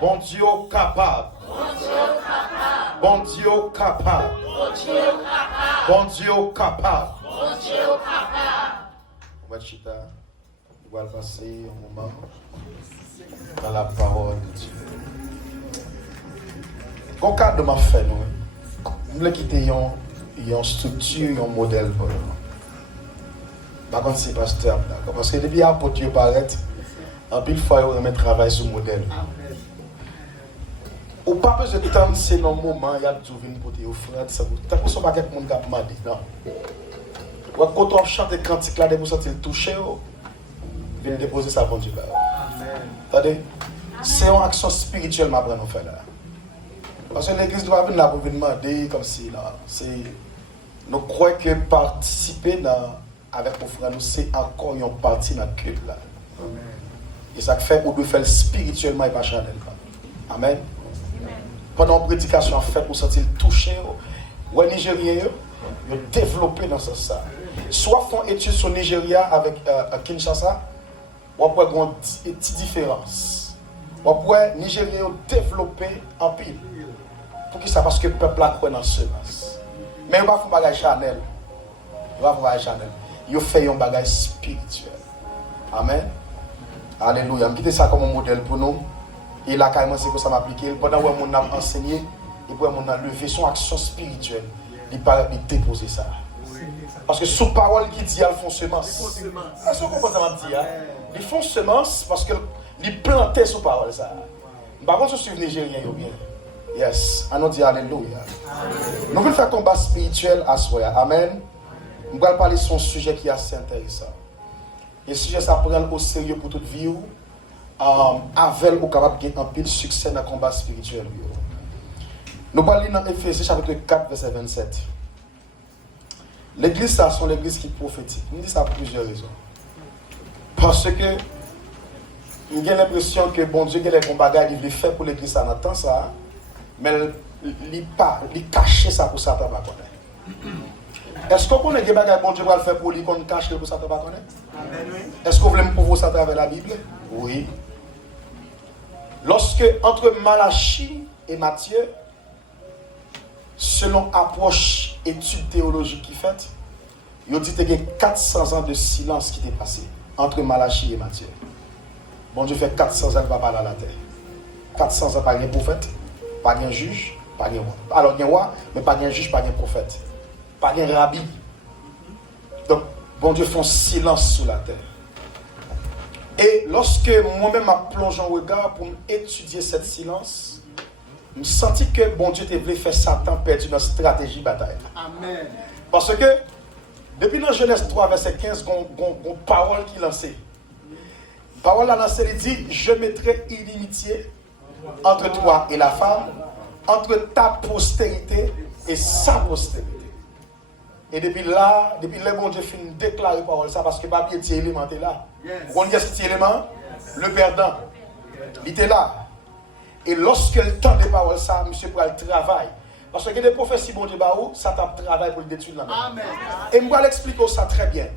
Bon Dieu capable. Bon Dieu capable. Bon Dieu capable. On va chita. On va passer un moment dans la parole de Dieu. Quand cadre de ma fait, nous voulons quitter une structure, un modèle pour nous. Par contre, c'est pasteur, d'accord? Parce que depuis l'apôtre Dieu paraît, en pile fois, il remet travail sur le modèle. Ou pas besoin de temps, c'est dans le moment, il y a tout venu pour tes offrandes, ça vous. T'as pas besoin de quelqu'un qui a demandé, non? Quand on chante des cantiques là, vous sentez le toucher, venez déposer ça pour Dieu. Attendez, c'est une action spirituelle que nous faisons là. Parce que l'église doit venir là pour venir demander comme si là. Nous croyons que participer avec l'offrande, c'est encore une partie de notre culte là. Et ça fait qu'on doit faire spirituellement et pas charnel. Amen. Pendant la prédication, fait pour sentir touché, les Nigériens ont développé dans ce sens. Soit font études sur le Nigeria avec Kinshasa, ou après une petite différence. Ou après, les Nigériens ont développé en pile. Pour qui ça? Parce que le peuple a cru dans ce sens. Mais il ne va pas faire un bagage charnel. Il va faire un bagage charnel. Il fait un bagage spirituel. Amen. Alléluia. Je vais ça comme un modèle pour nous. Et là, carrément, c'est que ça m'applique. Pendant que mon âme enseigné, et pour mon âme levé son action spirituelle, il parle de déposer ça. Parce que sous parole qui dit, ils font semence. Est-ce que vous comprenez ce que je dis? Ils font semence parce qu'ils plantaient sous parole ça. Par contre, je suis nigérien ou bien. Yes. On dit Alléluia. Nous voulons faire un combat spirituel à soi. Amen. Nous allons parler de son sujet qui est assez intéressant. Et le sujet, ça prend au sérieux pour toute vie. Avec ou capable de gagner un peu de succès dans le combat spirituel. Nous parlons dans Éphésiens chapitre 4, verset 27. L'église, ça, c'est l'église qui prophétique. Nous disons ça pour plusieurs raisons. Parce que nous avons l'impression que bon Dieu a les bons bagages, il veut faire pour l'église, ça n'entend ça. Mais il cache ça pour Satan pas connaître. Est-ce qu'on connaît des bagages bon Dieu va le faire pour lui qu'on cache pour Satan pas connaître? Est-ce que vous voulez me prouver ça à travers la Bible? Oui. Lorsque, entre Malachie et Matthieu, selon approche étude théologique qui fait, il dit qu'il y a 400 ans de silence qui est passé entre Malachie et Matthieu. Bon Dieu fait 400 ans qu'il ne va pas parler à la terre. 400 ans, pas de prophète, pas de juge, pas de roi. Alors, il y a roi, mais pas de juge, pas de prophète. pas de rabbi. Donc, bon Dieu fait un silence sur la terre. Et lorsque moi-même je plonge en regard pour étudier cette silence, je me sentis que bon Dieu te voulait faire Satan perdre dans la stratégie bataille. Amen. Parce que, depuis dans Genèse 3, verset 15, une parole qui lancée. Parole là lancée, il dit, je mettrai inimitié entre toi et la femme, entre ta postérité et sa postérité. Et depuis là, depuis le bon Dieu finit de déclarer parole ça, parce que papier petit élément est là. On dit ce petit élément, le perdant, il était là. Et lorsque le temps des paroles ça, monsieur prend le travail. Parce que des prophéties, bon Dieu, ça t'a travail pour le détruire là. Amen. Et je vais l'expliquer ça très bien.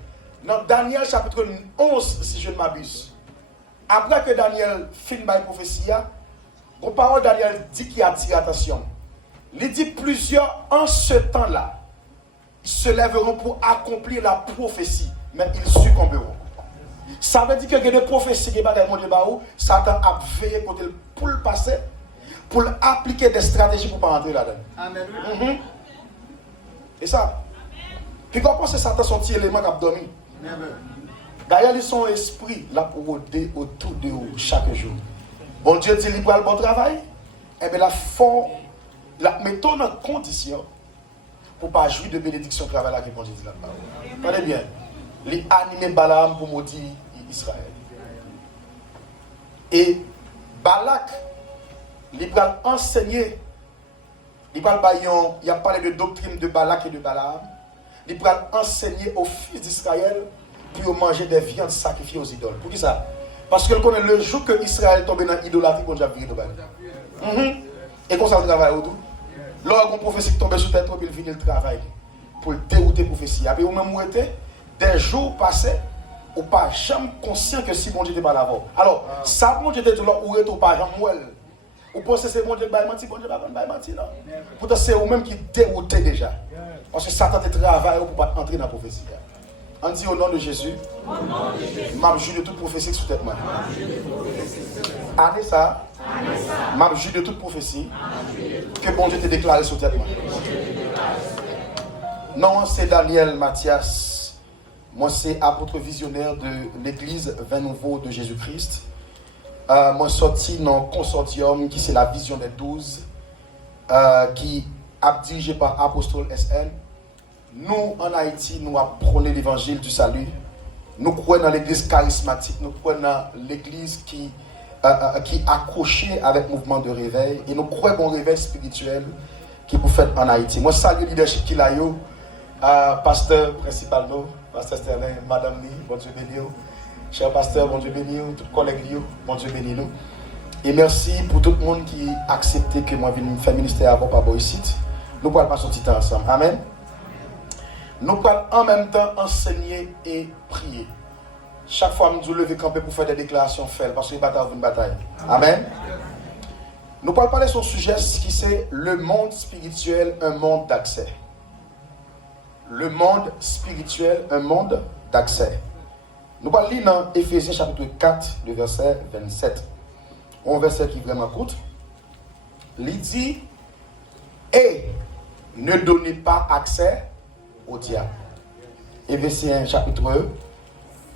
Dans Daniel chapitre 11, si je ne m'abuse, après que Daniel finit la prophétie, la parole de Daniel dit qu'il a attiré attention. Il dit plusieurs en ce temps-là, ils se lèveront pour accomplir la prophétie, mais ils succomberont. Ça veut dire que des prophéties qui sont mon Dieu, Satan a veillé pour le passer, pour appliquer des stratégies pour ne pas entrer là-dedans. Amen. Et ça. Puis quand on pense que Satan son petit élément qui a dormi. D'ailleurs, son esprit l'a rôdé autour de vous chaque jour. Bon Dieu dit qu'il va le bon travail. Et bien la méthode en condition pour ne pas jouir de bénédiction au travail là qui bon Dieu dit là-bas. Regardez bien. Il a animé Balaam pour maudire Israël. Et Balak, il va enseigner, il a parlé de doctrine de Balak et de Balaam. Il va enseigner aux fils d'Israël pour manger des viandes sacrifiées aux idoles. Pour qui ça? Parce qu'il connaît le jour que Israël tombe dans l'idolâtrie, qu'on a viré de balle. Et qu'on s'en travaille autour. Lorsqu'on a prophétie qui tombe sur tête, il vient le travail pour dérouter la prophétie. Et vous même des jours passés, ou pas jamais conscient que si bon Dieu n'était pas là-bas. Alors, ça bon Dieu était là, ou est pas jamais mouelle. Ou pensez que c'est bon Dieu qui va mentir, bon Dieu va pas mentir, non. Pourtant, c'est vous-même qui déroutait déjà. Parce que Satan te travaille pour pas entrer dans la prophétie. On dit au nom de Jésus, m'a jure de toute prophétie sous tête. Année ça, m'a jure de toute prophétie que bon Dieu te déclaré sous tête. Non, c'est Daniel Mathias. Moi, c'est apôtre visionnaire de l'église Vin Nouveau de Jésus-Christ. Moi, sorti dans le consortium qui c'est la vision des 12, qui est dirigé par Apostole SN. Nous, en Haïti, nous apprenons l'évangile du salut. Nous croyons dans l'église charismatique, nous croyons dans l'église qui est accrochée avec le mouvement de réveil. Et nous croyons au réveil spirituel qui vous fait en Haïti. Moi, salue le leadership qui l'a eu, pasteur principal, pasteur Sterling, madame Lee, bon Dieu béni. Cher pasteur, bon Dieu béni, tout collègue Lee, bon Dieu béni nous. Et merci pour tout le monde qui a accepté que moi vienne faire ministère avant par ici. Nous pourrons passer un petit temps ensemble. Amen. Nous pourrons en même temps enseigner et prier. Chaque fois, nous devons lever camper pour faire des déclarations faibles parce que la bataille est une bataille. Amen. Nous pourrons parler sur un sujet qui c'est le monde spirituel, un monde d'accès. Le monde spirituel, un monde d'accès. Nous allons lire dans Éphésiens chapitre 4, le verset 27. Un verset qui est vraiment court. Il dit, et ne donnez pas accès au diable. Éphésiens chapitre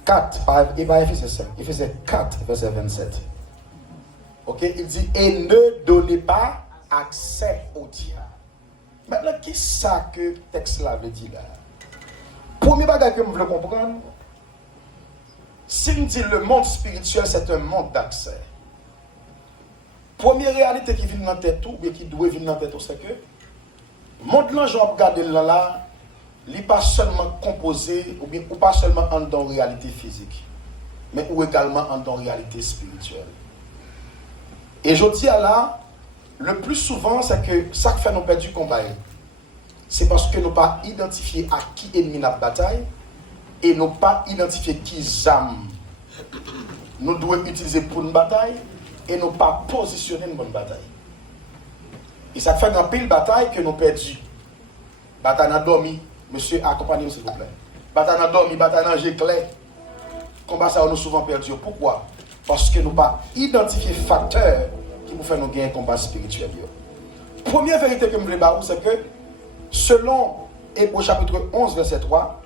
4, et pas Éphésiens 5, Éphésiens 4, verset 27. Ok, il dit, et ne donnez pas accès au diable. Maintenant, qui est-ce que le texte là veut dire là? Premier bagage que je veux comprendre, si on dit le monde spirituel, c'est un monde d'accès. Première réalité qui vient dans la tête, ou bien qui doit venir dans la tête, c'est que le monde là, je regarde là, il n'est pas seulement composé, ou bien ou pas seulement en dans réalité physique, mais ou également en dans réalité spirituelle. Et je dis à là, le plus souvent, c'est que ça qui fait nous perdre du combat, c'est parce que nous n'avons pas identifié à qui ennemi la bataille et nous n'avons pas identifié qui âme nous devons utiliser pour une bataille et nous pas positionner une bonne bataille. Et ça fait un pile bataille que nous perdons. Bataille n'a dormi, monsieur, accompagnez-nous s'il vous plaît. Bataille n'a dormi, bataille n'a clair. Combat ça nous souvent perdu. Pourquoi? Parce que nous n'avons pas identifié facteur qui nous fait gagner un combat spirituel. Première vérité que je voulais dire, c'est que selon Hébreux chapitre 11, verset 3.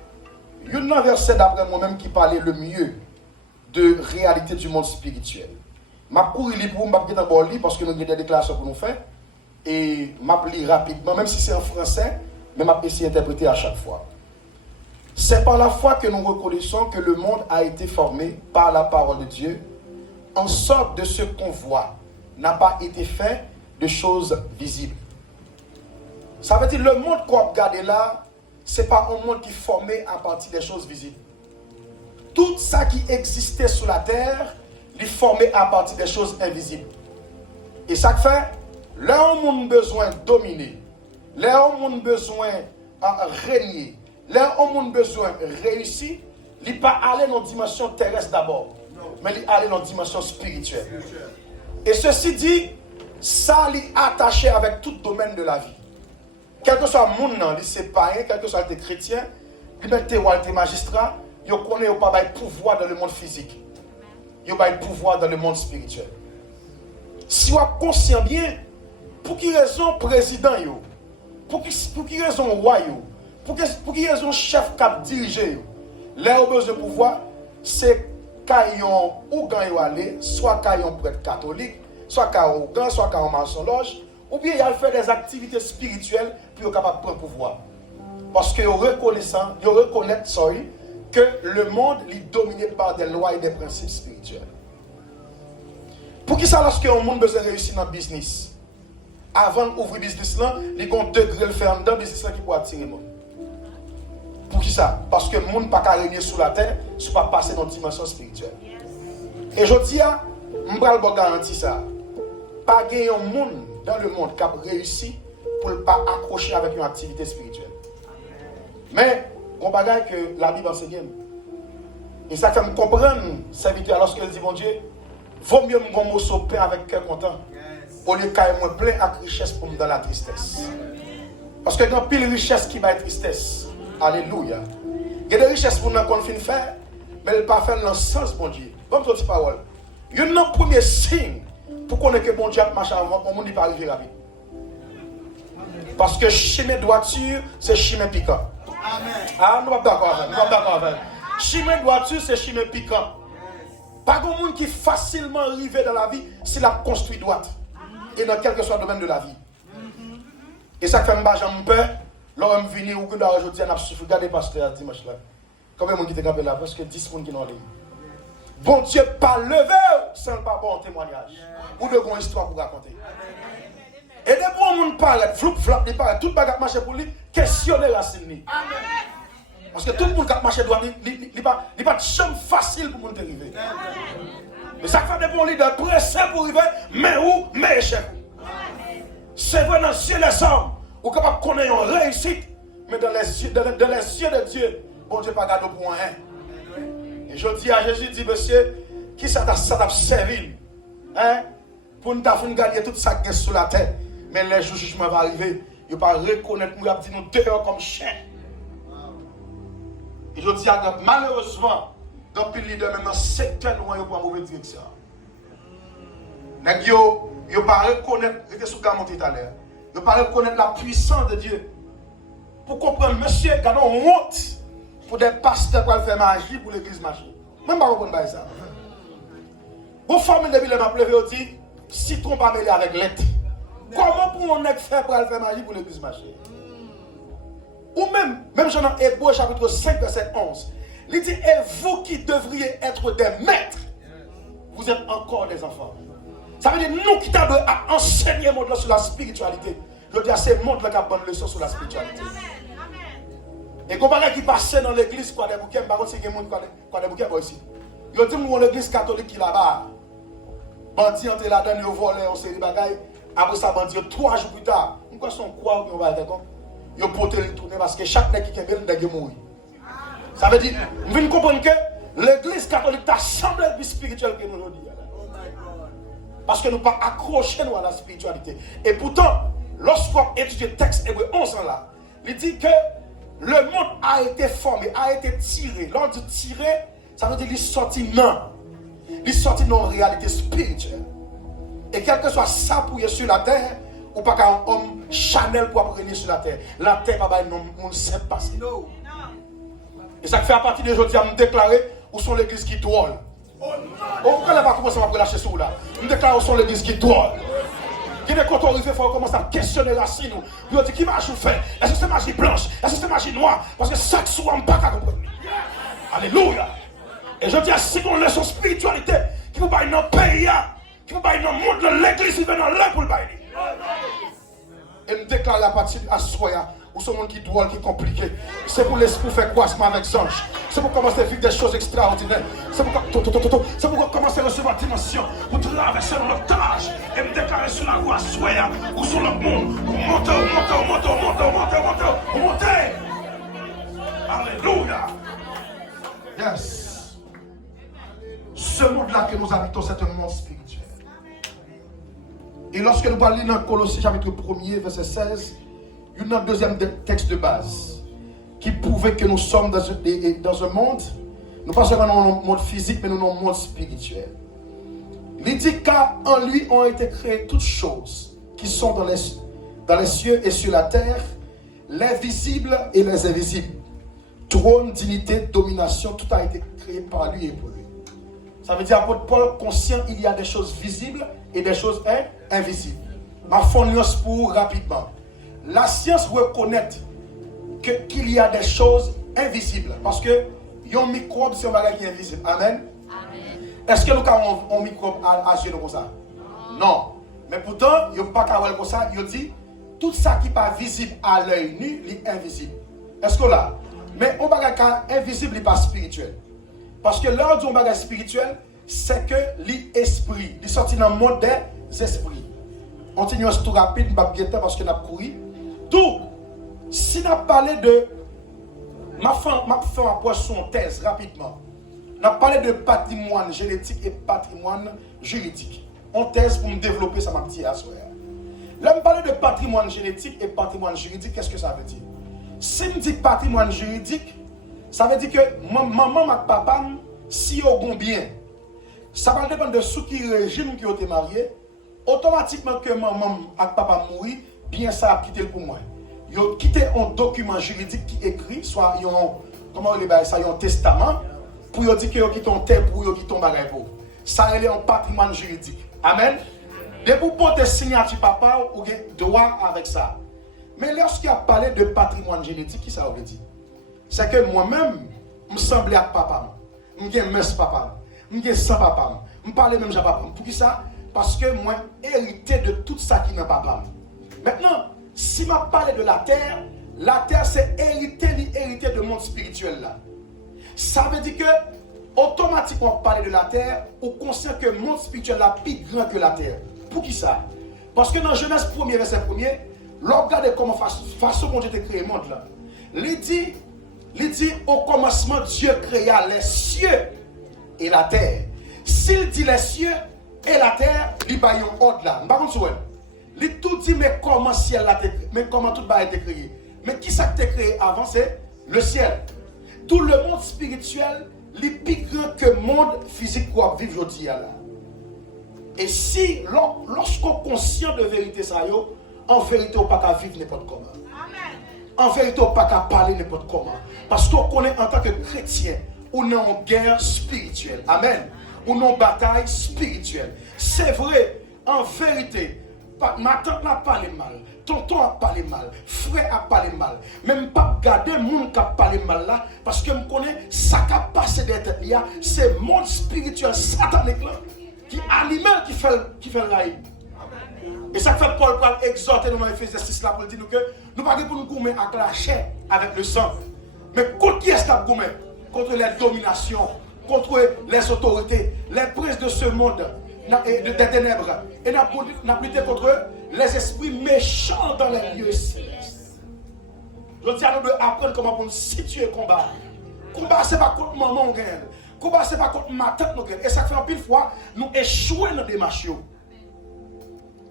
Il y a un verset d'après moi-même qui parlait le mieux de réalité du monde spirituel. Je vais courir pour moi, parce que nous avons des déclarations pour nous faire. Et je vais lire rapidement, même si c'est en français, mais je vais essayer d'interpréter à chaque fois. C'est par la foi que nous reconnaissons que le monde a été formé par la parole de Dieu, en sorte de ce qu'on voit n'a pas été fait de choses visibles. Ça veut dire le monde qu'on regarde là, ce n'est pas un monde qui est formé à partir des choses visibles. Tout ça qui existait sur la terre, il est formé à partir des choses invisibles. Et ça fait, là où on a besoin de dominer, là où on a besoin de régner, là où on a besoin de réussir, il n'est pas aller dans la dimension terrestre d'abord, mais il est aller dans la dimension spirituelle. Et ceci dit, ça est attaché avec tout domaine de la vie. Quel que soit le monde, c'est païen, quel que soit le chrétien, il est le magistrat, il connaît pas le pouvoir dans le monde physique. Il a le pouvoir dans le monde spirituel. Si vous êtes conscient bien, pour qui raison président, pour qui raison roi, pour qui raison chef cap dirigé, là où besoin de pouvoir, c'est quand ou quand ils aller, soit quand ils prêtre catholique, soit quand ils soit quand ils maçon loge, ou bien ils fait des activités spirituelles pour être capable de prendre pouvoir. Parce que ils reconnaissent que le monde est dominé par des lois et des principes spirituels. Pour qui ça, lorsque un monde besoin de réussir dans le business, avant d'ouvrir le business, il y a un degré de faire dans le business qui peut attirer le monde. Pour qui ça? Parce que le monde n'a pas régner sur la terre, si pas passer dans une dimension spirituelle. Et je dis, je vais garantir ça. Pas gagner un monde dans le monde qui a réussi pour ne pas accrocher avec une activité spirituelle. Mais, on bagaille que la Bible enseigne. Et ça fait me comprendre, serviteur, lorsqu'elle dit, bon Dieu, vaut mieux me gommer au pain avec cœur content, au lieu de me plein avec richesse pour me dans la tristesse. Parce que dans pile richesse qui va être tristesse. Alléluia. Il y a des richesses pour nous qu'on finit faire, mais elle ne pas faire dans le sens, bon Dieu. Comme tu dis parole. Il y a un premier signe pour qu'on ait que bon Dieu marche avant, on ne peut pas arriver rapide. Parce que chemin droiture, c'est chemin piquant. Amen. Ah, nous ne sommes pas d'accord avec. Chemin droiture, c'est chemin piquant. Pas de monde qui est facilement arrivé dans la vie s'il a construit droite. Et dans quel que soit le domaine de la vie. Et ça fait un bas, j'ai peur. L'homme venu ou que aujourd'hui, on a souffert. Regardez, pasteur, dimanche là. Combien de monde qui était là? Parce que 10 personnes qui sont en ligne. Bon Dieu, pas levé sans pas bon témoignage. Ou de bonnes histoires pour raconter. Et de bons monde paraît, flou, flap, il paraît, tout le bagage marche pour lui, questionner la signe. Parce que tout le monde qui marche droit, il n'est pas de chambre facile pour nous arriver. Mais ça fait des bons leaders pressés pour arriver, mais où, mais échec. C'est vrai dans les yeux des hommes, ou capable de connaître une réussite, mais dans les yeux de Dieu, bon Dieu pas garder pour rien. Et je dis à Jésus, dit monsieur, qui ça t'a servi, hein, pour nous gagner tout ça qui est sous la terre. Mais les jours jugement vont arriver, il ne va pas reconnaître nous, il va dire nous dehors comme chien. Et je dis à malheureusement, dans le leader, même dans le secteur, nous avons une mauvaise direction. Ils ne vont pas reconnaître, j'étais sous le monté tout à l'heure, ils ne vont pas reconnaître la puissance de Dieu. Pour comprendre, monsieur, gardons honte pour des pasteurs qui faire magie pour l'église magie. Même pas comprendre ça. Pour former depuis le map levé, on dit, citron pas mêlé avec lait. Comment pour on faire pour faire magie pour l'église magie? Ou même dans Hébreux chapitre 5, verset 11, il dit, et vous qui devriez être des maîtres, vous êtes encore des enfants. Ça veut dire, nous qui t'avons à enseigner le monde sur la spiritualité, je dis à ces mondes-là qui ont bonne leçon sur la spiritualité. Et quand on qui passait dans l'église, quoi des bouquets, par contre, c'est des gens qui ont des bouquets ici. Ils ont dit, nous, l'église catholique qui est là-bas. Bandit entre là-dedans, ils ont volé, on s'est dit, après ça, bandit, 3 jours plus tard, nous sommes quoi, on va être comme ils ont porté le tourner parce que chaque nègre qui est bien, il est mort. Ça veut dire, nous venons comprendre que l'église catholique t'a semblé plus spirituelle que nous aujourd'hui. Parce que nous ne pas accrocher nous à la spiritualité. Et pourtant, lorsqu'on étudie le texte Hébreux 11 là, il dit que le monde a été formé, a été tiré. Lors de tirer, ça veut dire qu'il est sorti non. Il est sorti dans une réalité spirituelle. Et quel que soit ça pour sur la terre, ou pas qu'un homme Chanel pour régner sur la terre. La terre pas non on ne sait pas. Et ça fait à partir de aujourd'hui à me déclarer où sont l'église qui drôle. On ne pas commencer à lâcher sur là. Me déclarer où sont l'église qui drôle. Qui est quand on arrive, il faut commencer à questionner la racine. Puis on dit qui m'a fait? Est-ce que c'est magie blanche? Est-ce que c'est magie noire? Parce que chaque soir on ne peut pas comprendre. Alléluia. Et je dis à si on laisse son spiritualité qui vous baille dans le pays, qui vous baille dans le monde de l'église, qui vient dans l'air pour le bailler. Et me déclare à partir de Assoya, où ce monde qui est drôle, qui est compliqué. C'est pour l'esprit faire croissement avec anges. C'est pour commencer à vivre des choses extraordinaires. C'est pour commencer à recevoir une dimension, pour traverser l'otage et me déclarer sur la voie Assoya, ou sur le monde, pour monter. Alléluia. Yes. Ce monde-là que nous habitons, c'est un monde spirituel. Et lorsque nous parlons dans Colossiens chapitre 1er, verset 16, il y a un deuxième texte de base qui prouvait que nous sommes dans un monde, nous pas seulement dans un monde physique, mais dans un monde spirituel. Il dit qu'en lui ont été créées toutes choses qui sont dans les cieux et sur la terre, les visibles et les invisibles. Trône, dignité, domination, tout a été créé par lui et pour lui. Ça veut dire, apôtre Paul, conscient, il y a des choses visibles et des choses invisibles. Ma nuance pour rapidement. La science reconnaît qu'il y a des choses invisibles. Parce que un microbe, c'est un bagage qui est invisible. Amen. Amen. Est-ce que nous avons un microbe à agir comme ça? Non. Mais pourtant, il n'y a pas qu'à voir comme ça. Il dit, tout ça qui n'est pas visible à l'œil nu, est invisible. Est-ce que là? Mais un bagage invisible n'est pas spirituel. Parce que l'heure d'un bagage spirituel, c'est que l'esprit, il est sorti dans le monde des esprits. On continue tout rapide, parce que nous avons couru. Donc, si nous parlé de. Je vais faire son thèse rapidement. Nous avons parlé de patrimoine génétique et patrimoine juridique. En thèse pour me développer, ça m'a dit à soi. Là, je parle de patrimoine génétique et patrimoine juridique, qu'est-ce que ça veut dire? Si je dis patrimoine juridique, ça veut dire que maman et papa, si ils ont bien, ça va dépendre de ce qui régime qui ont été mariés. Automatiquement que maman et papa mourent, bien ça a quitté pour moi. Ils ont quitté un document juridique qui écrit, soit ils ont, comment on dit ça, un testament, pour dire qu'ils ont quitté un tel, pour qu'ils ont quitté un bagage pour. Ça est un patrimoine juridique. Amen. De vous porter signature papa, vous avez droit avec ça. Mais lorsqu'il a parlé de patrimoine génétique, qui ça veut dire? C'est que moi-même, je me semblais à papa. Je suis mes papa. Je suis sans papa. Je parle même à papa. Pour qui ça? Parce que moi, hérité de tout ça qui n'est pas papa. Maintenant, si je parle de la terre c'est hérité de monde spirituel là. Ça veut dire que, automatiquement, parler de la terre, on conscient que le monde spirituel est plus grand que la terre. Pour qui ça? Parce que dans Genèse 1er, verset 1er, regardez comment façon dont Dieu a créé le monde là. Il dit au commencement Dieu créa les cieux et la terre. S'il dit les cieux et la terre, il va y avoir un ordre là. Par contre, il tout dit mais comment ciel là, mais comment tout va être créé. Mais qui ça a été créé avant? C'est le ciel. Tout le monde spirituel, il est plus grand que le monde physique qu'on vit aujourd'hui là. Et si lorsqu'on est conscient de vérité ça en vérité, on ne peut pas vivre n'importe comment. Amen. En vérité, on ne peut pas parler n'importe comment. Parce qu'on connaît en tant que chrétien, on est en guerre spirituelle. Amen. On est en bataille spirituelle. C'est vrai, en vérité, ma tante n'a parlé mal, tonton a parlé mal, frère a parlé mal. Même pas garder le monde qui a parlé mal là, parce que je connais ça qui a passé derrière tête, c'est le monde spirituel satanique là, qui est animal qui fait le raïb. Et ça fait Paul pour exhorter nous dans Ephésiens 6 là pour dire que nous ne pouvons pas nous gommer avec la chair, avec le sang. Mais contre qui est-ce qu'on gomme? Contre les dominations, contre les autorités, les princes de ce monde, des ténèbres. Et nous avons lutté contre les esprits méchants dans les lieux célestes. Je dis à nous d'apprendre comment nous situer le combat. Le combat, ce n'est pas contre maman, le combat, ce n'est pas contre ma tante. Et ça fait un pile fois, nous échouons dans des marches.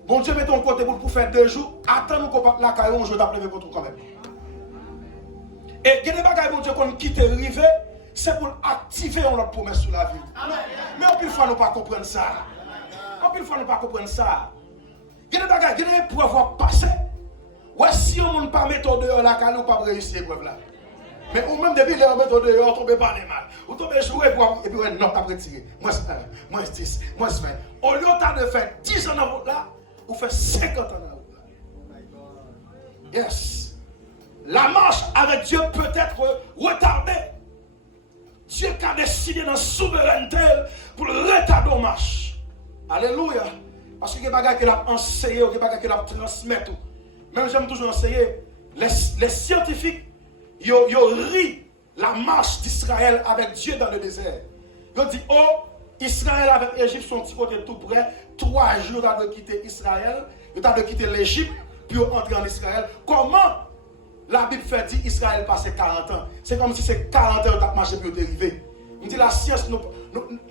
Bon Dieu, mettons côté pour faire 2 jours, attends-nous qu'on parte la caillou, on joue d'appeler contre quand même. Et il y a des bagages, bon Dieu, qu'on quitte river, c'est pour activer notre promesse sur la vie. Mais en plus, il ne faut pas comprendre ça. En plus, il ne faut pas comprendre ça. Il y a des bagages, il y a des pouvoirs passés. Ouais, si on ne pas mettre dehors la calle, ou pas réussir l'épreuve là. Mais ou même depuis les mettre dehors, on tombe pas les mal. Ou tombe jouer et puis non, t'as retiré. Moins 1, moins 10, moins 20. Au lieu de faire 10 ans dans votre là, ou faire 50 ans dans votre là. Yes. La marche avec Dieu peut être retardée. Dieu qui a décidé dans la souveraineté pour retarder la marche. Alléluia. Parce qu'il y a des choses qu'il a enseigné, il y a des choses qu'il a transmis. Même j'aime toujours enseigner. Les scientifiques, ils rient la marche d'Israël avec Dieu dans le désert. Ils disent, oh, Israël avec l'Égypte sont petit côté tout près. 3 jours, ils ont quitté Israël, ils ont quitté l'Égypte, puis ils entrent en Israël. Comment la Bible fait dire Israël passé 40 ans? C'est comme si c'est 40 ans qu'ils ont marché pour dériver. On dit la science,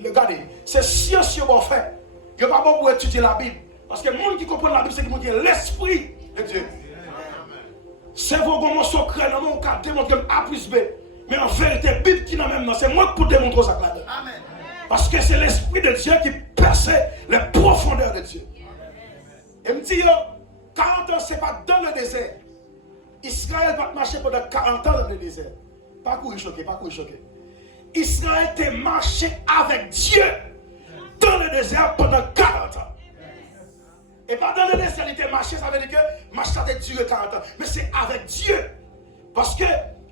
regardez, c'est science qui ont fait. Il n'y a pas bon pour étudier la Bible. Parce que les gens qui comprennent la Bible, c'est qu'ils ont l'esprit de Dieu. C'est vos gommes secrets, non, on peut démontrer A plus B. Mais en vérité, la Bible qui n'a même non, c'est moi qui peux démontrer ça. Amen. Parce que c'est l'esprit de Dieu qui perce les profondeurs de Dieu. Et me dit, 40 ans, ce n'est pas dans le désert. Israël va marcher pendant 40 ans dans le désert. Pas courir choqué, pas courir choqué. Israël a marché avec Dieu dans le désert pendant 40 ans. Et pas dans le désert, il était marché, ça veut dire que marche a duré 40 ans. Mais c'est avec Dieu. Parce que,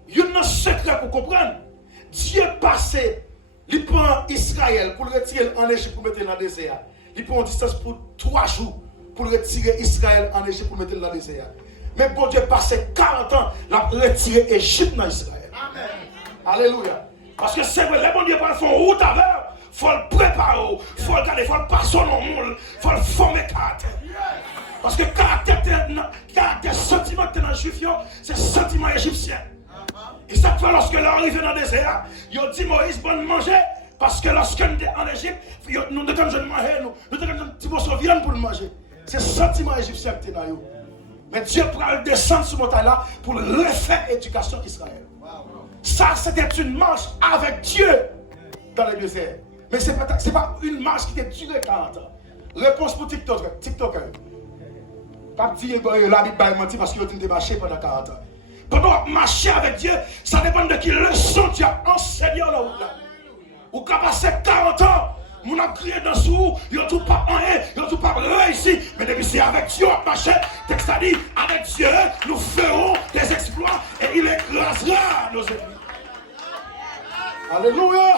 il y a un secret pour comprendre. Dieu passait, il prend Israël pour le retirer en Égypte pour mettre dans le désert. Il prend une distance pour 3 jours pour retirer Israël en Égypte pour mettre dans le désert. Mais bon Dieu passait 40 ans, il a retiré Égypte dans Israël. Amen. Alléluia. Parce que c'est vrai, les bon Dieu va faire route avec. Il faut le préparer, il faut le garder, il faut le passer dans le monde, il faut le former caractère. Parce que caractère sentiment que tu es dans le juif, c'est sentiment égyptien. Et ça fait lorsque l'on arrive dans le désert, ils ont dit Moïse, bon manger, parce que lorsque nous sommes en Égypte, nous devons manger, nous devons un petit morceau de viande pour le manger. C'est le sentiment égyptien que tu es dans nous. Mais Dieu pourra descendre sur montagne là pour refaire l'éducation d'Israël. Ça, c'était une marche avec Dieu dans le désert. Mais ce n'est pas une marche qui a duré 40 ans. Réponse pour TikTok. Pas dire que la Bible va mentir parce qu'il a été marché pendant 40 ans. Pendant marcher avec Dieu, ça dépend de qui leçon tu as enseigné là. Ou quand passer 40 ans, on a crié dans sous, il n'y a tout pas en haut, il n'y a tout pas réussi. Mais depuis c'est avec Dieu on marche, texte a dit, avec Dieu, nous ferons des exploits et il écrasera nos ennemis. Alléluia.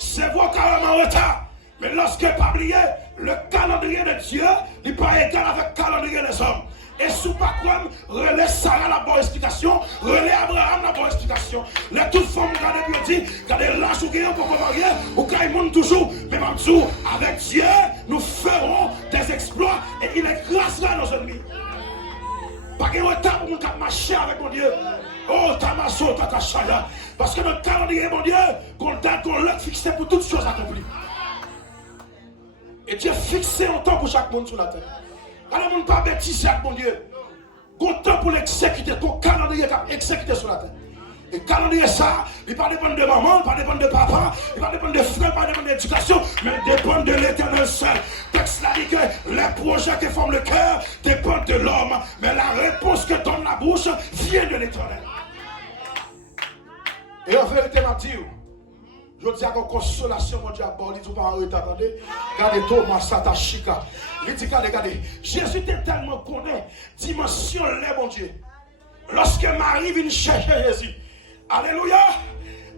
C'est vous carrément en retard. Mais lorsque pas oublier, le calendrier de Dieu n'est pas égal avec le calendrier des hommes. Et sous pas quoi, relais Sarah la bonne explication, relais Abraham la bonne explication. Les toutes femmes regardez bien dit, regardez l'âge ou gagnant pour marier, ou gagnons toujours. Mais même tout, avec Dieu, nous ferons des exploits et il écrasera nos ennemis. Pas de retard pour nous marcher avec mon Dieu. Oh, Tamaso, Takashaya. Parce que notre calendrier, mon Dieu, qu'on date, qu'on l'a fixé pour toutes choses accomplies. Et Dieu fixé un temps pour chaque monde sur la terre. Quand le monde pas bêtise avec mon Dieu, qu'on temps pour l'exécuter, ton calendrier qui exécuté sur la terre. Et calendrier ça, il ne pas dépendre de maman, il ne pas dépendre de papa, il ne pas dépendre de frère, il ne pas dépendre d'éducation, mais dépend de l'Éternel seul. Texte là dit que les projets qui forment le cœur dépendent de l'homme, mais la réponse que donne la bouche vient de l'Éternel. Et en vérité, m'a dit, je dis à la consolation, mon Dieu, il dit pas en retard, attendez. Regardez Thomas Satashika. Il dit, regardez, Jésus était tellement connu, dimension là, mon Dieu. Lorsque Marie vient chercher Jésus, alléluia,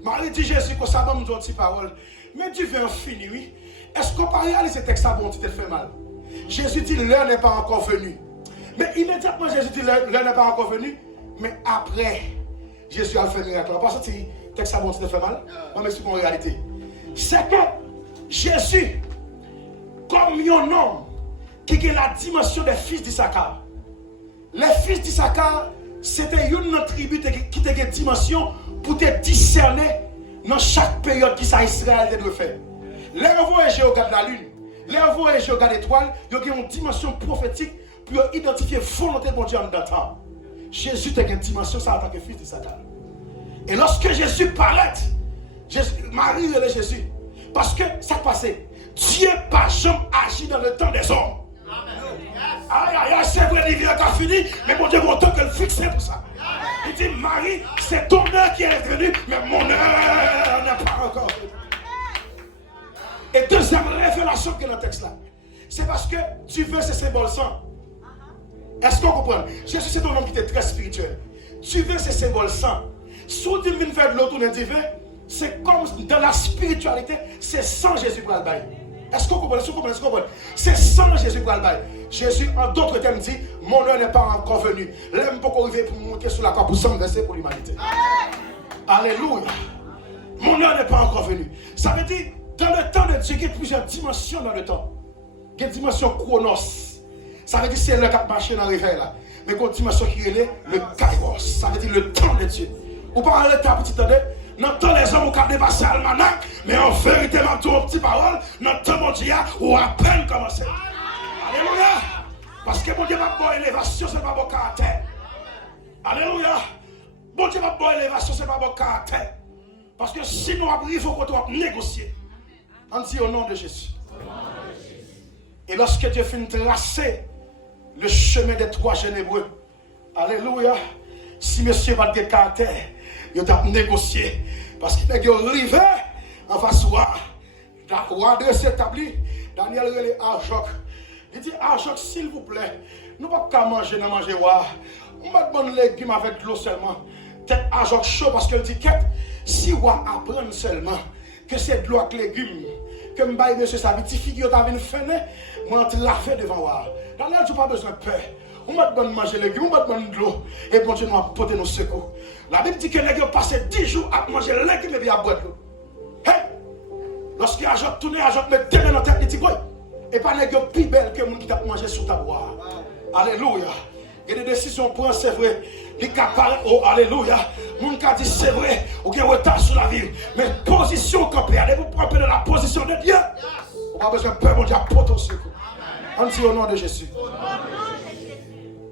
Marie dit Jésus, que ça va me dire une parole. Mais Dieu veut en finir, oui. Est-ce qu'on peut réaliser ce texte à bon, tu te fait mal? Jésus dit, l'heure n'est pas encore venue. Mais immédiatement, Jésus dit, l'heure n'est pas encore venue. Mais après, Jésus a fait miracle. Parce que texte à bon, tu te fait mal? On m'explique en réalité. C'est que Jésus, comme un homme qui a la dimension des fils d'Issachar. Les fils d'Issachar, c'était une tribu qui a une dimension pour te discerner dans chaque période qui ça Israël devait faire. Les voyages regardent la lune, les voyages regardent l'étoile, ils ont une dimension prophétique pour identifier la volonté de Dieu en même temps. Jésus a une dimension ça en tant que fils d'Issachar. Et lorsque Jésus paraît, Marie relève Jésus. Parce que ça passait. Dieu n'a pas jamais agi dans le temps des hommes. Aïe, aïe, aïe, c'est vrai, l'hiver a fini, mais mon Dieu, autant que le fixé pour ça. Il dit, Marie, c'est ton heure qui est venue, mais mon heure n'est pas encore venue. Et deuxième révélation que dans le texte là, c'est parce que tu veux ces symboles sang. Est-ce qu'on comprend? Jésus, c'est un homme qui était très spirituel. Tu veux ces symboles sang. Si tu viens faire de l'autre divin, c'est comme dans la spiritualité, c'est sans Jésus pour le bail. Est-ce qu'on comprend? Est-ce qu'on comprend? C'est sans Jésus pour le bail. Jésus, en d'autres termes, dit, mon heure n'est pas encore venue. L'aime pour arriver pour monter sur la croix pour s'enverser pour l'humanité. Alléluia. Mon heure n'est pas encore venue. Ça veut dire, dans le temps de Dieu, il y a plusieurs dimensions dans le temps. Il y a une dimension chronos. Ça veut dire c'est le cap marché dans le réveil là. Mais il y a une dimension qui est le kairos. Ça veut dire le temps de Dieu. Ou pas le temps petit temps. Dans le temps les hommes ont dépassé l'almanach. Mais en vérité, ma petite parole, dans le temps mon Dieu, ou à peine commencé. Alléluia. Parce que mon Dieu va pas élévation, c'est pas mon caractère. Alléluia. Mon Dieu va pas élévation, c'est pas mon caractère. Parce que sinon, il faut qu'on doit négocier. On dit au nom de Jésus. Et lorsque Dieu finit de tracer le chemin des trois génébreux, alléluia, si monsieur va de caractère, il doit négocier. Parce qu'il est arrivé en face de roi adressé établi, Daniel relève Arjoc. Il dit, Arjoc, s'il vous plaît, nous ne pouvons pas manger, nous manger roi. On va demander les légumes avec de l'eau seulement. Peut-être Arjoc chaud parce qu'il dit, si roi apprend seulement que c'est de l'eau avec légumes, que m'baye monsieur sa petite figure t'avait une fenêtre, moi on l'a fait devant moi. Daniel, tu n'as pas besoin de peur. On va te manger les légumes, on va te demander de l'eau. Et bon Dieu nous a porté nos secours. La Bible dit que les gens passé 10 jours à manger les légumes et bien à boire de l'eau. Hey! Lorsqu'il a tourné, il a met deux mains dans la tête, il dit quoi? Et pas les gens plus belles que les gens qui t'a mangé sous ta boire. Alléluia. Il y a des décisions pour c'est vrai. Les capables, oh alléluia. Mon cas dit c'est vrai. Ou qu'il y a retard sur la vie. Mais position campée. Allez-vous prendre dans la position de Dieu. On n'a pas besoin de peur, mon Dieu, pour ton secours. On dit au nom de Jésus.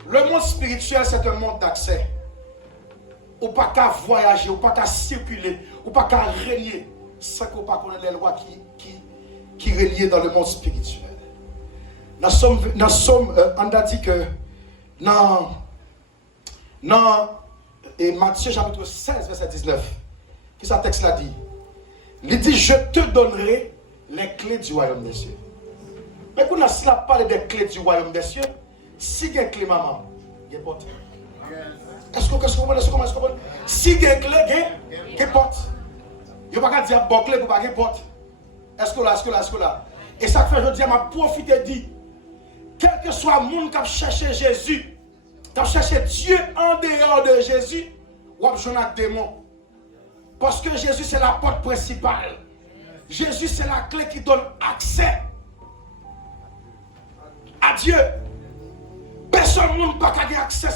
Le monde spirituel, c'est un monde d'accès. Ou pas qu'à voyager, ou pas qu'à circuler, ou pas qu'à régner, sans qu'on pas connaître les lois qui relient dans le monde spirituel. Nous sommes, on a dit que dans Matthieu chapitre 16, verset 19, qui ce texte là dit? Il dit, je te donnerai les clés du royaume des cieux. Mais quand on a parlé des clés du royaume des cieux, si il y a une clé maman, il y a une porte. Est-ce que vous comprenez? Si il y a une clé, il y a une porte. Il n'y a pas qu'à dire bon clé pour pas une porte. Est-ce que là? Et ça fait je dis, m'a profité dit, quel que soit le monde qui a cherché Jésus, qui a cherché Dieu en dehors de Jésus, ou a besoin d'un démon. Parce que Jésus c'est la porte principale. Jésus c'est la clé qui donne accès à Dieu. Personne ne peut pas avoir accès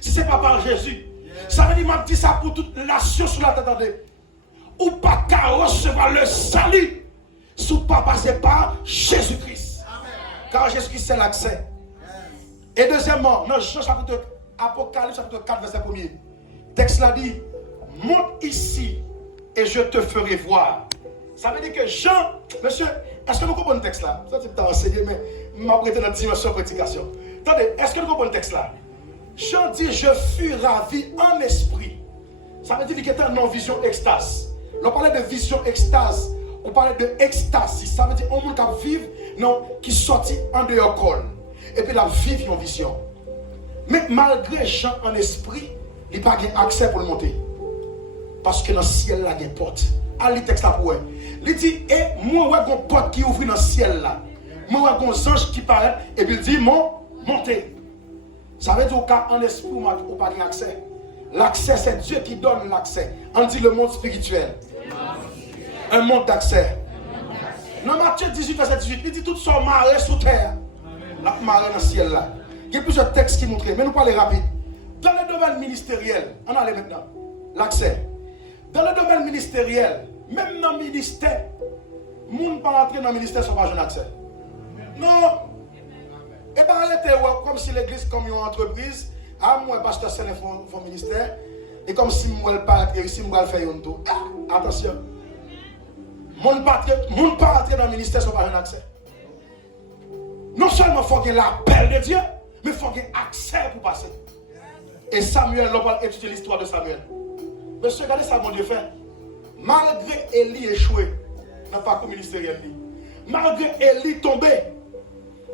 si ce n'est pas par Jésus. Ça veut dire que je dis ça pour toute nation sur la tête. Ou pas qu'à recevoir le salut si vous ne pas passer par Jésus-Christ. Car Jésus-Christ c'est l'accès. Et deuxièmement, dans Jean chapitre Apocalypse chapitre 4 verset 1er, le texte l'a dit, monte ici et je te ferai voir. Ça veut dire que Jean, monsieur, est-ce que vous comprenez le texte là? Ça tu t'as enseigné, mais je m'ai prêté notre dimension de prédication. Attendez, est-ce que vous comprenez le texte là? Jean dit, je fus ravi en esprit. Ça veut dire qu'il était en vision extase. On parlait de vision extase. On parlait de extase. Ça veut dire on monde qui vivre, non, qui sortit en dehors col. Et puis la vivre en vision. Mais malgré Jean en esprit, il n'a pas accès pour le monter. Parce que dans le ciel là, il y a une porte. Allez, texte là pour eux. Il dit, et moi, il y a une porte qui ouvre dans le ciel là. Moi, il y a un ange qui paraît, et puis il dit, montez. Ça veut dire qu'en esprit, on n'a pas accès. L'accès, c'est Dieu qui donne l'accès. On dit le monde spirituel. Un monde d'accès. Dans Matthieu 18, verset 18, il dit tout son marée sous terre. La marée dans le ciel là. Il y a plusieurs textes qui montrent, mais nous parlons rapide. Dans le domaine ministériel, on allait maintenant. L'accès. Dans le domaine ministériel, même dans le ministère, les gens ne peuvent pas entrer dans le ministère sans avoir un accès. Non. Et bien, comme si l'église, comme une entreprise, à moi, pasteur Séné font ministère, et comme si moi, je parle et si moi, je fais un tour. Attention. Les gens ne peuvent pas entrer dans le ministère sans avoir un accès. Non seulement il faut qu'il y ait l'appel de Dieu, mais il faut qu'il y ait accès pour passer. Et Samuel, l'on va étudier l'histoire de Samuel. Monsieur, regardez ça, mon Dieu fait. Malgré Élie échoué dans le parcours ministériel, malgré Élie tombé,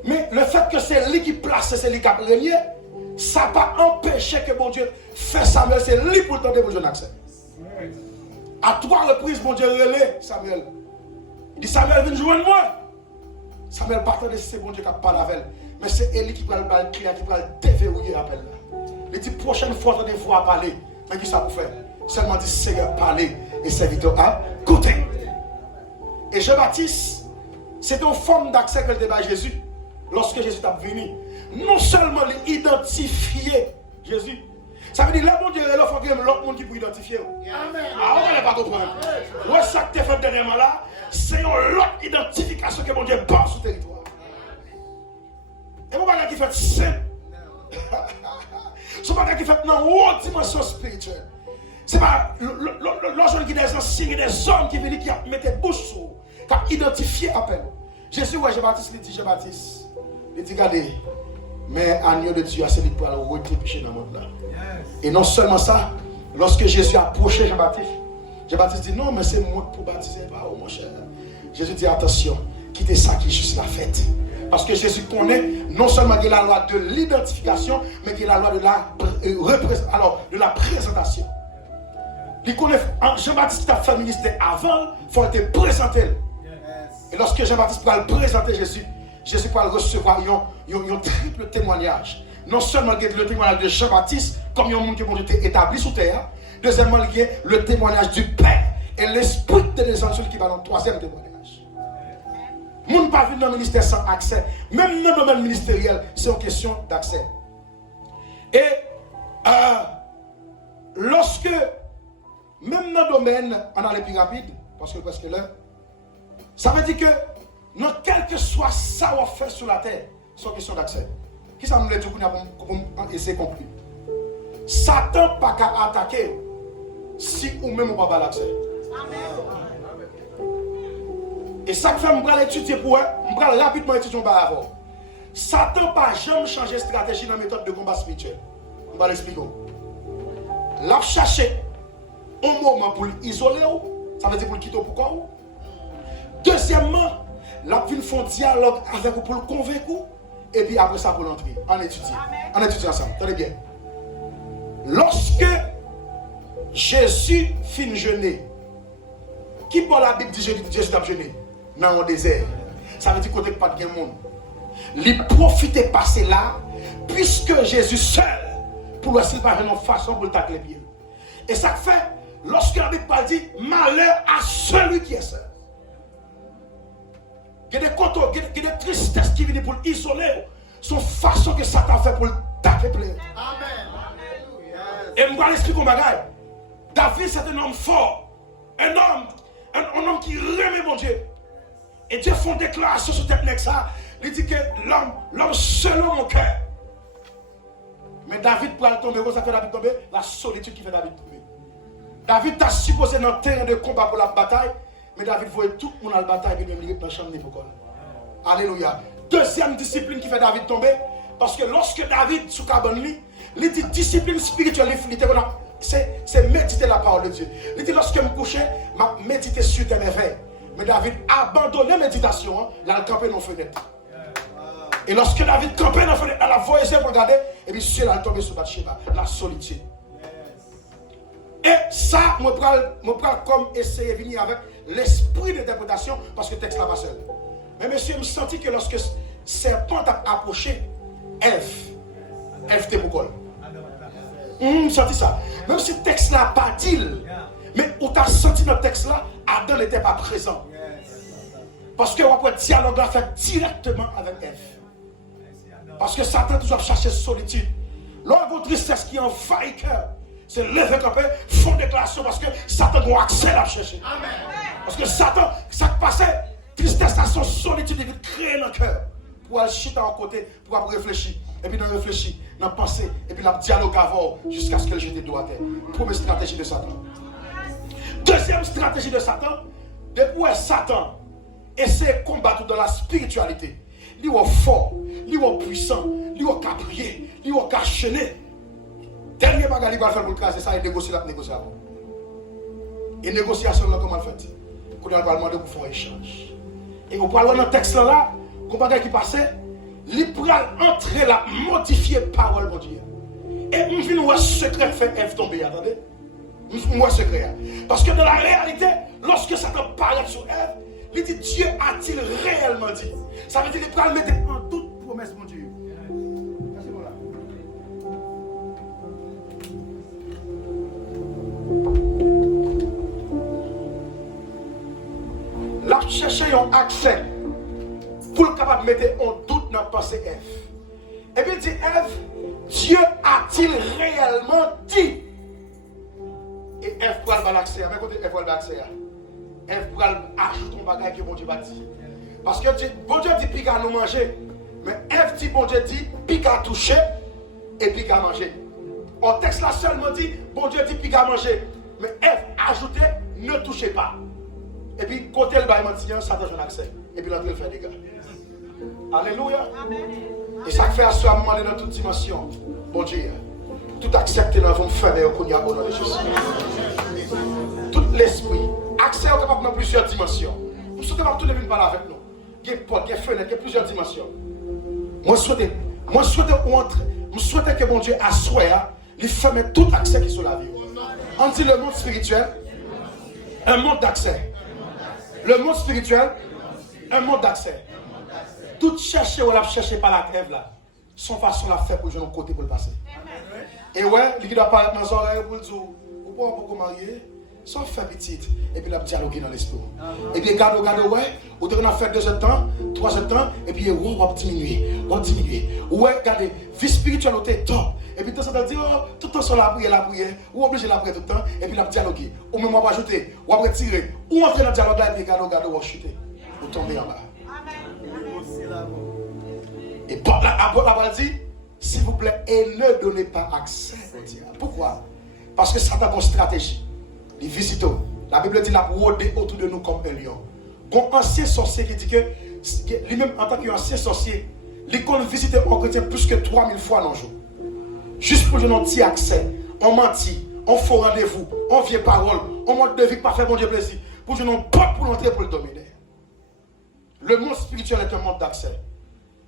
mais le fait que c'est lui qui place, c'est lui qui a régné, ça n'a pas empêché que mon Dieu fait Samuel, c'est lui pour tenter pour donner accès. À 3 reprises, mon Dieu relève Samuel. Il dit Samuel, viens joindre moi. Samuel partait de c'est mon Dieu qui a parlé avec elle. Mais c'est Élie qui va le client, qui va le déverrouiller l'appel là. Il dit prochaine fois, des fois à parler. Mais qui ça pour faire? Seulement dit Seigneur, parler et serviteur à côté. Et Jean-Baptiste, c'est une forme d'accès que le débat Jésus. Lorsque Jésus est venu, non seulement identifier Jésus, ça veut dire là, mon Dieu, il faut que l'autre monde qui peut identifier. Amen. Ah, on n'a pas compris. Ouais, ça que tu as fait dernièrement là, c'est l'autre identification que mon Dieu passe sur le territoire. Et mon bagage qui fait saint. Ce bagage qui fait dans une haute dimension spirituelle. C'est pas l'homme qui des anciens et des hommes qui viennent qui mettent bouche sur, qui ont identifié à peine. Jésus, ouais, Jean-Baptiste, il dit Jean-Baptiste, il dit regardez, mais agneau de Dieu, c'est lui pour aller retirer péché dans le monde là. Et non seulement ça, lorsque Jésus a approché Jean-Baptiste, Jean-Baptiste dit non, mais c'est moi pour baptiser, pas mon cher. Jésus dit attention, quittez ça qui est juste la fête. Parce que Jésus connaît non seulement la loi de l'identification, mais la loi de la présentation. Il connaît Jean-Baptiste qui a fait le ministère avant, il faut être présenté. Et lorsque Jean-Baptiste va le présenter Jésus, Jésus va recevoir un triple témoignage. Non seulement le témoignage de Jean-Baptiste, comme un monde qui a été établi sous terre. Deuxièmement, il y a le témoignage du Père et l'esprit de l'évangile qui va dans le troisième témoignage. Le monde ne peut pas venir dans le ministère sans accès. Même dans le domaine ministériel, c'est une question d'accès. Et lorsque, même dans le domaine, on a les plus rapides, parce que presque là, ça veut dire que, dans quel que soit ça qu'on fait sur la terre, c'est une question d'accès. Qui ça nous dit pour essayer de conclure? Satan n'a pas qu'à attaquer si ou même on n'a pas l'accès. Et ça que fait, je vais l'étudier pour eux, je vais rapidement étudier par rapport. Satan n'a pas jamais changé de stratégie dans la méthode de combat spirituel. Je vais l'expliquer. L'a cherché un moment pour l'isoler, ça veut dire pour le quitter pourquoi. Deuxièmement, la vie fait un dialogue avec vous pour le convaincre. Et puis après ça, pour l'entrer. On étudie. On étudie ensemble. Tenez bien. Lorsque Jésus fin jeûner, qui pour la Bible dit Jésus a jeûné dans le désert? Ça veut dire qu'on n'a pas de monde. Il profite passer là, puisque Jésus seul, pour essayer de faire une façon pour le tacler les pieds. Et ça fait, lorsque la Bible dit malheur à celui qui est seul. Il y a des contours, il y a des tristesses qui viennent pour l'isoler. Son façon que Satan fait pour le taper. Et je vais l'expliquer au bagage. David, c'est un homme fort. Un homme qui remet mon Dieu. Et Dieu fait une déclaration sur cette nègre ça. Il dit que l'homme selon mon cœur. Mais David, pour tomber, ça fait David tomber, la solitude qui fait David tomber. David t'a supposé dans le terrain de combat pour la bataille. Mais David voyait tout le monde dans la bataille et même il est dans la chambre d'hypocrite. Alléluia. Deuxième discipline qui fait David tomber, parce que lorsque David, sous cabane, il dit discipline spirituelle, c'est méditer la parole de Dieu. Il dit lorsque je me couchais, je méditais sur tes merveilles. Mais David a abandonné la méditation, là, il campait dans la fenêtre. Et lorsque David campait dans la fenêtre, elle a voyagé pour regarder, et puis ciel a tombé sur Bathsheba, la solitude. Et ça, je prends comme essayer de venir avec l'esprit d'interprétation, parce que le texte là va seul. Mais monsieur, je me sentis que lorsque serpent a approché, Ève était pour quoi? Je senti ça. Même si le texte là n'a pas dit, mais où tu as senti dans le texte là, Adam n'était pas présent. Parce que on peut dialoguer fait directement avec Ève. Parce que Satan toujours cherché solitude. Lorsque votre tristesse qui envahit le cœur, c'est lever comme font déclaration parce que Satan doit accès à chercher. Parce que Satan, ça passait, tristesse à son solitude, il créer dans le cœur. Pour aller chiter en côté, pour réfléchir. Et puis, dans réfléchir, dans penser, et puis, dans dialogue avant, jusqu'à ce que le jette doit être. Première stratégie de Satan. Deuxième stratégie de Satan, depuis Satan essaie de combattre dans la spiritualité. il est fort, il est puissant, il est prier, il est chaîner. Dernier bagage il va faire pour le caser ça, il négocie la négociation. Et négociation là comment le fait? Qu'on va demander pour faire un échange. Et on parle dans le texte là, qu'on bagage qui passait, il pourra entrer là, modifier parole mon Dieu. Et on vient voir secret fait Ève tomber, attendez. On voit secret. Parce que dans la réalité, lorsque Satan parle sur Ève, il dit Dieu a-t-il réellement dit? Ça veut dire qu'il pourra mettre en toute promesse mon Dieu. Là, chercher un accès pour le capable de mettre en doute dans la pensée Ève. Et puis il dit Ève, Dieu a-t-il réellement dit? Et Ève pourra avoir l'accès. Avec côté Ève pourra avoir l'accès. Ève pourra ajouter un bagage que bon Dieu va dire. Parce que bon Dieu dit pique à nous manger. Mais Ève dit bon Dieu dit pique à toucher et pique à manger. En texte là seulement dit bon Dieu dit pique à manger. Mais Ève ajoutait ne touchez pas. Et puis côté le bail mentir, ça donne un accès. Et puis l'autre il fait des gars. Alléluia. Et ça fait à ce moment dans toute dimension. Bon Dieu. Tout accepter dans vos fermer au nom de Jésus. Tout l'esprit. Accès au capable dans plusieurs dimensions. Nous souhaitons que tout le monde parle avec nous. Il y a porte, il y a fenêtre, il y a plusieurs dimensions. Moi souhaite que mon Dieu assoie, il ferme tout accès qui est sur la vie. On dit le monde spirituel, un monde d'accès. Le monde spirituel, un monde d'accès. Tout chercher ou la chercher par la trêve là, son façon la faire pour jouer de côté pour le passer. Et ouais, il doit parler dans les oreilles pour dire, ou pas pour marier, sans faire petite, et puis la dialoguer dans l'esprit. Et puis regarde, ouais, ou tu as fait 2 temps, 3 temps, et puis on va diminuer. Ouais, regardez, vie spirituelle est top. Et puis tout ça, dit, oh, tout le temps sur la prière, ou obligé la prière tout le temps, et puis la dialoguer. Ou même on va ajouter, ou on va retirer, ou on fait le dialogue là, et puis regarde, on va chuter. Ou tomber en bas. Et la parole dit, s'il vous plaît, et ne donnez pas accès au diable. Pourquoi? Parce que Satan a une stratégie. Il visite. La Bible dit qu'il a rôdé autour de nous comme un lion. Un ancien sorcier qui dit que, lui-même en tant qu'ancien sorcier, il a visité un chrétien plus que 3000 fois dans le jour. Juste pour nous petit accès. On mentit, on fait rendez-vous, on vient parole, on monte de vie pour faire mon Dieu plaisir. Pour nous pas pour entrer pour le dominer. Le monde spirituel est un monde d'accès.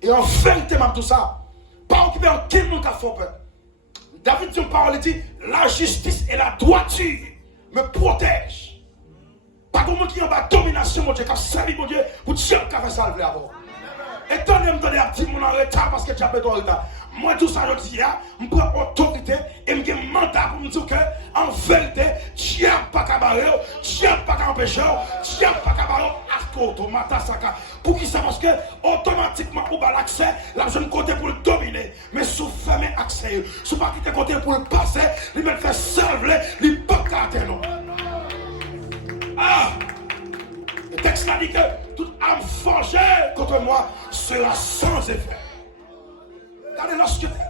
Et en vérité, même tout ça, pas occuper en quel monde qui a fait peur. David dit une parole, il dit, la justice et la droiture me protègent. Pas comme qui en bas domination, mon Dieu, qui a servi mon Dieu, pour Dieu qui a fait ça le avant. Et tant que je me donne un petit monde en retard parce que tu as fait ton retard. Moi, tout ça, je dis, je prends autorité et je me mandat pour me dire que, en vérité, tu n'as pas qu'à barrer, tu n'as pas qu'à empêcher, tu n'as pas qu'à barrer, pour qui ça? Parce que, automatiquement, on a l'accès, là, je me compte pour le dominer. Mais sous fermer accès, sous pas quitter côté pour le passer, il me fait servir, il pas qu'à non. Ah! Le texte là dit que toute âme forgée contre moi sera sans effet. Regardez,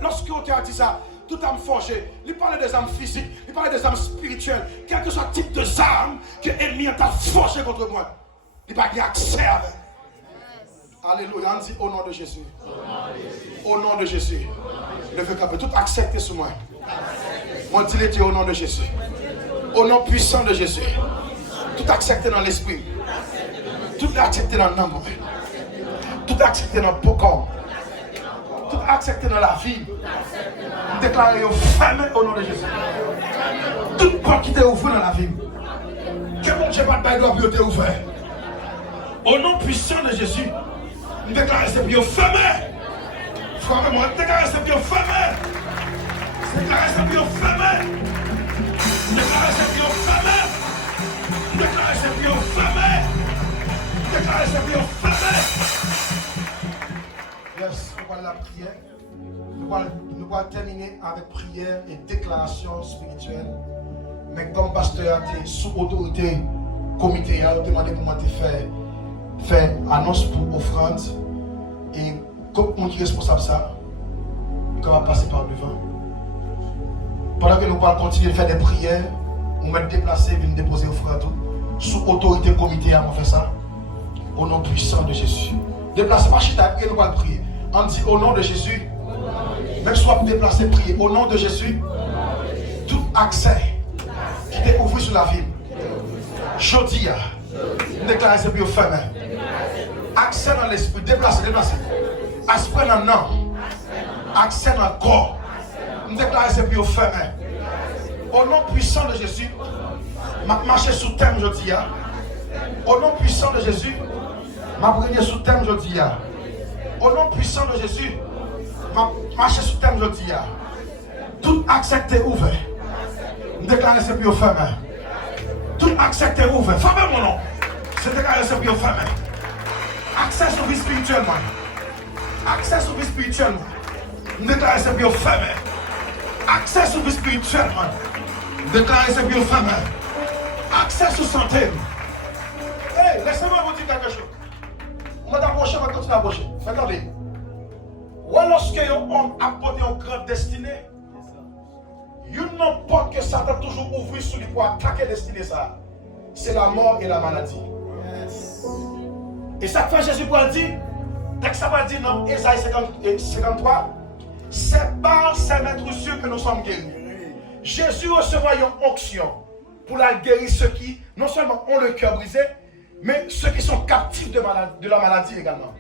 lorsque on a dit ça, toute âme forgée, il parlait des âmes physiques, il parlait des âmes spirituelles, quel que soit le type de âme que l'ennemi a forgé contre moi, il n'y a pas accès avec. Alléluia, on dit au nom de Jésus. Au nom de Jésus. Levez le tout accepter sur moi. On dit les au nom de Jésus. Au nom puissant de Jésus. Tout accepter dans l'esprit. Tout accepter dans l'âme. Tout accepter dans le corps. Tout accepter dans la vie. Déclarer fermé au nom de Jésus. Toute porte qui t'est ouverte dans la vie. Que mon Dieu pas de bail doit être ouvert. Au nom puissant de Jésus. Déclarer ces pieds fermés. Frère-moi, déclarer ces pieds fermés. Déclarer ces pieds fermés. Déclarer ces pieds fermés. Déclarer ces pieds fermés. Déclarer ces pieds fermés. Yes, nous allons la prière. Nous allons terminer avec prière et déclaration spirituelle. Mais comme pasteur a été sous autorité comité, a demandé pour moi de faire annonce pour offrande. Et comme on est responsable ça, on va passer par devant. Pendant que nous allons continuer de faire des prières, on va déplacer, venir déposer offrande. Sous autorité comité, on va faire ça. Au nom puissant de Jésus. Déplacez pas chita et nous allons prier. On dit au nom de Jésus. Même si vous déplacez, priez. Au nom de Jésus. Tout accès qui est ouvert sur la ville. Jeudi, nous déclarons ce bio fermé. Accès dans l'esprit. Déplacez. Aspect dans le nom. Accès dans le corps. Nous déclarons ce bio fermé. Au nom puissant de Jésus. Marcher sous terme jeudi. Au nom puissant de Jésus. Ma brigade sous terme jeudi. Au nom puissant de Jésus. Ma marcher sous terme jeudi. Tout accès est ouvert. Nous déclarons ce bio fermé. Tout accès est ouvert. Fermez mon nom. C'est déclaré ce bio fermé. Accès au vie spirituellement. Accès au vie spirituellement. Nous déclarons ce bio fermé. Accès au vie spirituellement. Nous déclarons ce bio fermé. Accès aux santé. Hey, laissez-moi vous dire quelque chose. On va t'approcher, on va continuer à approcher. Regardez. Ou lorsque un homme a porté une grande destinée, il n'a pas que Satan toujours ouvert sur lui pour attaquer la destinée. C'est la mort et la maladie. Yes. Et ça fait Jésus pour le dire, texte ça va dire dans Ésaïe 53, c'est par ces maîtres yeux que nous sommes guéris. Jésus recevra une onction pour la guérir ceux qui, non seulement ont le cœur brisé, mais ceux qui sont captifs de la maladie également.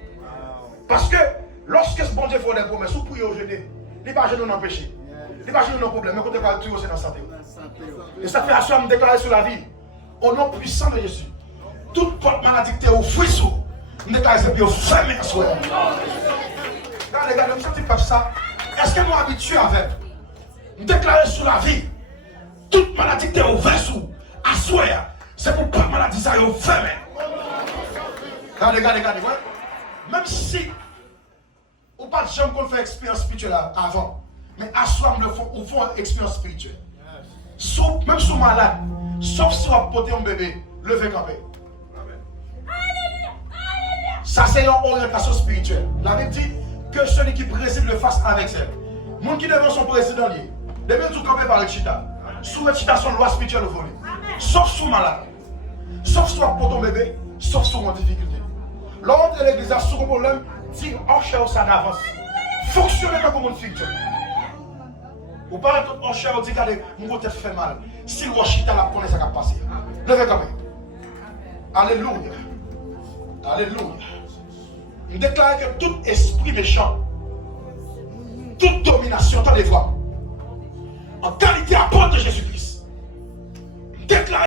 Parce que lorsque ce bon Dieu fait des promesses, vous pouvez jeûner, il ne va pas nous empêcher. Il ne va pas nos problèmes, mais quand on va tout, c'est dans la santé. Et ça fait assurer me déclarer sur la vie, au nom puissant de Jésus, toute porte maladie qui est au frisson, nous déclarons c'est bien fermé à soi. Regardez, nous sommes comme ça. Est-ce que nous habitués avec nous déclarer sur la vie, toute maladie qui est ouverte sous, à soi, c'est pour pas maladie ça est fermé. Regardez, ouais. Même si, ou pas de gens qu'on fait expérience spirituelle avant, mais à soi, on fait une expérience spirituelle. Même si on est malade, sauf si on a porté un bébé, levez camper. Ça, c'est une orientation spirituelle. La Bible dit que celui qui préside le fasse avec elle. Les gens qui devant son président, les mêmes tout camper par le chita. Sous le chita, son loi spirituelle au volet. Sauf si on est malade, sauf si on a porté un bébé, sauf si on a en difficulté. L'ordre de l'église a sur un problème, dit en cher ça d'avance. Fonctionnez comme un spirituel. Ou pas en cher, on dit que mon côté fait mal. Si le chita la connaît, ça va passer. Levez quand même. Alléluia. Alléluia. Il déclare que tout esprit méchant, toute domination, attendez voir, en qualité apôtre de Jésus-Christ, déclare